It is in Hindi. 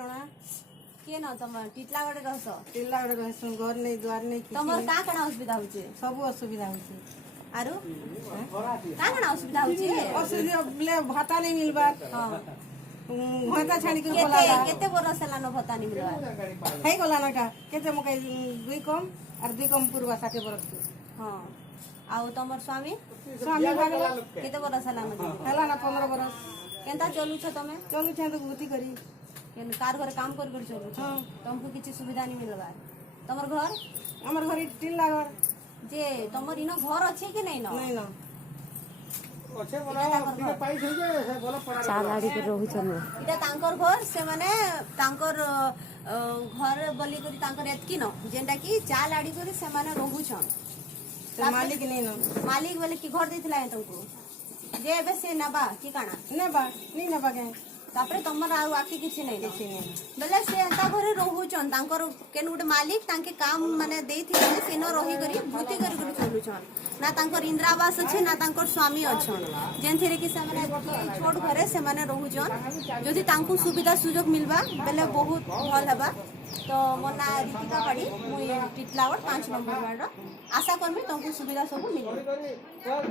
टणा के न तुम टिटलागढ़ रहस टिटलागढ़ रहस घर नहीं द्वार नहीं तुमर का कणा असुविधा होचे सब असुविधा होचे आरो का कणा असुविधा होचे असुविधा बोले भाता नहीं मिलबा हां भाता छाणी के बोला केते बरस लानो भाता नहीं मिलबा है गला ना का केते मके दुई कम और दुई कम पूर्वा 60 बरस हां आउ तमर स्वामी स्वामी बागला केते बरस लानो हला ना 15 बरस केनता चलू छ तमे चलू छ तो गुती करी केन कार घर काम कर चलू छ तुमको किछि सुविधा नहीं मिलबा तमर घर हमर घर टिटलागढ़ जे तमर इनो घर अछि कि नहीं न नहीं ना अच्छे बोला ଟିକେ ପାଇ થઈ ଯେ ସେ ଭଲ ପଡା चालाड़ी के रहू छन इटा तांकर घर से माने तांकर घर बोली करी तांकर एतकी न जेंटा की चाल आडी करी से माने रहू छन मालिक नहीं ना मालिक बोले की घर देथिला है तुमको जे एबे से नबा की काना नेबा नहीं नेबा के तापरे तमर आउ आखि किछि नहीं किछि नहीं बोले से एता घरे रहू छन तांकर केन गुटे मालिक तांके काम माने देथिले से न रही करी भूति करी करी चलू छन ना तांकर इंद्रावास अछि ना तांकर स्वामी अछन जेनथेरे कि से माने छोट घरे से माने रहू छन जदि तांको सुविधा सुयोग मिलबा बेले बहुत भल हेबा तो मोर ना रितिका पड़ी मु टिटलागढ़ 5 नंबर वार्ड आशा करमी तुमको सुविधा सब मिले।